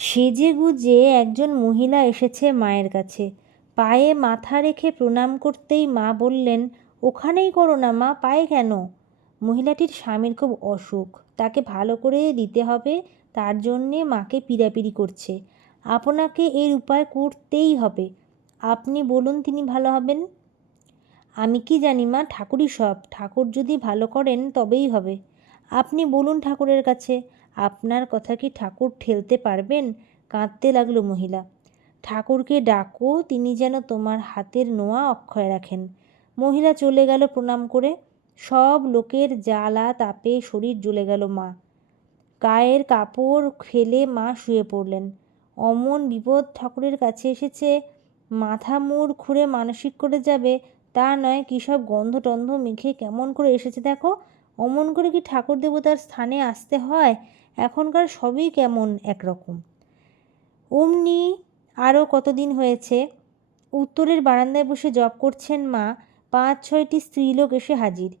সেজে গুজে একজন মহিলা এসেছে মায়ের কাছে। পায়ে মাথা রেখে প্রণাম করতেই মা বললেন, ওখানেই করো না মা, পায়ে কেন? মহিলাটির স্বামীর খুব অসুখ। তাকে ভালো করে দিতে হবে, তার জন্যে মাকে পিড়াপিড়ি করছে। আপনাকে এর উপায় করতেই হবে। আপনি বলুন তিনি ভালো হবেন? আমি কি জানি মা, ঠাকুরই সব। ঠাকুর যদি ভালো করেন তবেই হবে। আপনি বলুন ঠাকুরের কাছে। আপনার কথা কি ঠাকুর ঠেলতে পারবেন? কাঁদতে লাগল মহিলা। ঠাকুরকে ডাকো, তিনি যেন তোমার হাতের নোয়া অক্ষয় রাখেন। মহিলা চলে গেল প্রণাম করে। সব লোকের জ্বালা তাপে শরীর জ্বলে গেল মা। গায়ের কাপড় ফেলে মা শুয়ে পড়লেন। অমন বিপদ ঠাকুরের কাছে এসেছে। মাথা মুড় খুঁড়ে মানসিক করে যাবে। তা নয়, কী সব গন্ধ টন্ধ মেখে কেমন করে এসেছে দেখো। অমন করে কি ঠাকুর দেবতার স্থানে আসতে হয়? এখনকার সবই কেমন একরকম। অমনি আরও কতদিন হয়েছে? উত্তরের বারান্দায় বসে জব করছেন মা, পাঁচ, ছয়টি স্ত্রীলোক এসে হাজির।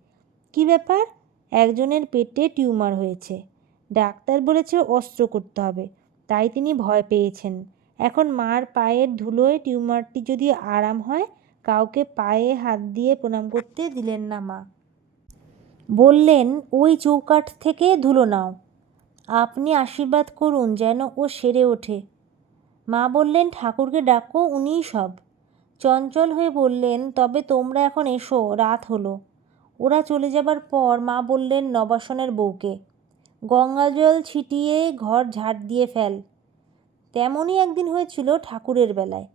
কি ব্যাপার? একজনের পেটে টিউমার হয়েছে। ডাক্তার বলেছে অস্ত্র করতে হবে, তাই তিনি ভয় পেয়েছেন। এখন মার পায়ের ধুলোয় টিউমারটি যদি আরাম হয়, কাউকে পায়ে হাত দিয়ে প্রণাম করতে দিলেন না মা। বললেন, ওই চৌকাঠ থেকে ধুলো নাও। আপনি আশীর্বাদ করুন যেন ও সেরে ওঠে। মা বললেন, ঠাকুরকে ডাকো, উনিই সব। চঞ্চল হয়ে বললেন, তবে তোমরা এখন এসো, রাত হলো। ওরা চলে যাবার পর মা বললেন, নবাসনের বউকে গঙ্গাজল ছিটিয়ে ঘর ঝাড় দিয়ে ফেল। তেমনই একদিন হয়েছিল ঠাকুরের বেলায়।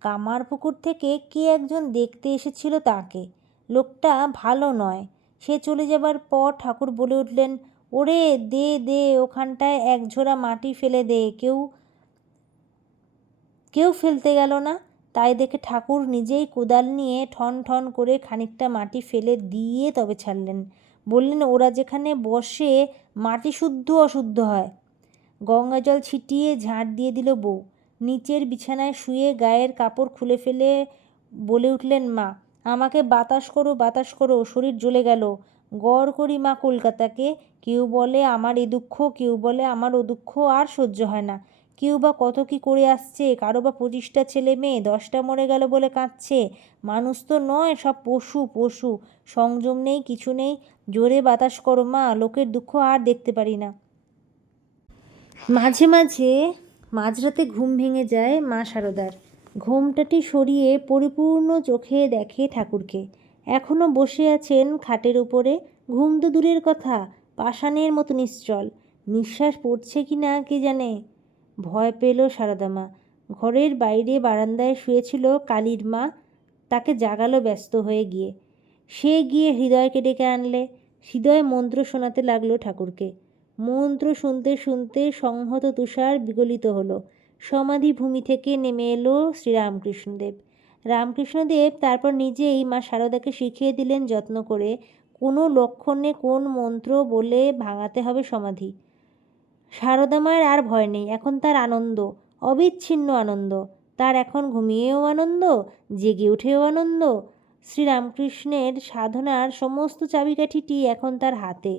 কামার পুকুর থেকে কে একজন দেখতে এসেছিল তাকে। লোকটা ভালো নয় সে চলে যাবার পর ঠাকুর বলে উঠলেন, ওরে দে দে, ওখানটায় এক ঝোড়া মাটি ফেলে দে, কেউ কেউ ফেলতে গেল না। তাই দেখে ঠাকুর নিজেই কোদাল নিয়ে ঠন ঠন করে খানিকটা মাটি ফেলে দিয়ে তবে ছাড়লেন। বললেন, ওরা যেখানে বসে মাটি শুদ্ধ অশুদ্ধ হয়। গঙ্গা জল ছিটিয়ে ঝাঁট দিয়ে দিল বউ। নিচের বিছানায় শুয়ে গায়ের কাপড় খুলে ফেলে বলে উঠলেন মা আমাকে বাতাস করো বাতাস করো, শরীর জ্বলে গেল। গড় করি মা কলকাতাকে। কেউ বলে আমার এ দুঃখ, কেউ বলে আমার ও দুঃখ, আর সহ্য হয় না। কেউ বা কত কি করে আসছে, কারও বা পঁচিশটা ছেলে মেয়ে, দশটা মরে গেল বলে কাঁদছে। মানুষ তো নয়, সব পশু পশু। সংযম নেই, কিছু নেই। জোরে বাতাস করো মা, লোকের দুঃখ আর দেখতে পারি না। মাঝে মাঝে মাঝরাতে ঘুম ভেঙে যায় মা শারদার ঘোমটাটি সরিয়ে পরিপূর্ণ চোখে দেখে ঠাকুরকে। এখনও বসে আছেন খাটের উপরে। ঘুম তো দূরের কথা, পাষাণের মতো নিশ্চল। নিঃশ্বাস পড়ছে কি না কে জানে? ভয় পেল সারদামা। ঘরের বাইরে বারান্দায় শুয়েছিল কালীর মা। তাকে জাগালো ব্যস্ত হয়ে গিয়ে। সে গিয়ে হৃদয়কে ডেকে আনলে। হৃদয় মন্ত্র শোনাতে লাগল ঠাকুরকে। মন্ত্র শুনতে শুনতে সংহত তুষার বিগলিত হলো। সমাধি ভূমি থেকে নেমে এলো শ্রীরামকৃষ্ণদেব। রামকৃষ্ণদেব তারপর নিজেই মা শারদাকে শিখিয়ে দিলেন যত্ন করে কোনো লক্ষণে কোন মন্ত্র বলে ভাঙাতে হবে সমাধি। শারদা মায়ের আর ভয় নেই, এখন তার আনন্দ, অবিচ্ছিন্ন আনন্দ। তার এখন ঘুমিয়েও আনন্দ, জেগে উঠেও আনন্দ। শ্রীরামকৃষ্ণের সাধনার সমস্ত চাবিকাঠিটি এখন তার হাতে।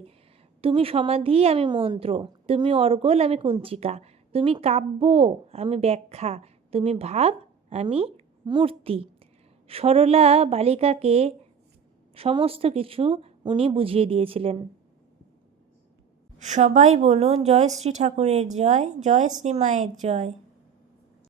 তুমি সমাধি, আমি মন্ত্র। তুমি অর্গল, আমি কুঞ্চিকা। তুমি কাব্য, আমি ব্যাখ্যা, তুমি ভাব, আমি মূর্তি। সরলা বালিকাকে সমস্ত কিছু উনি বুঝিয়ে দিয়েছিলেন। সবাই বলুন, জয় শ্রী ঠাকুরের জয় জয় শ্রী মায়ের জয়।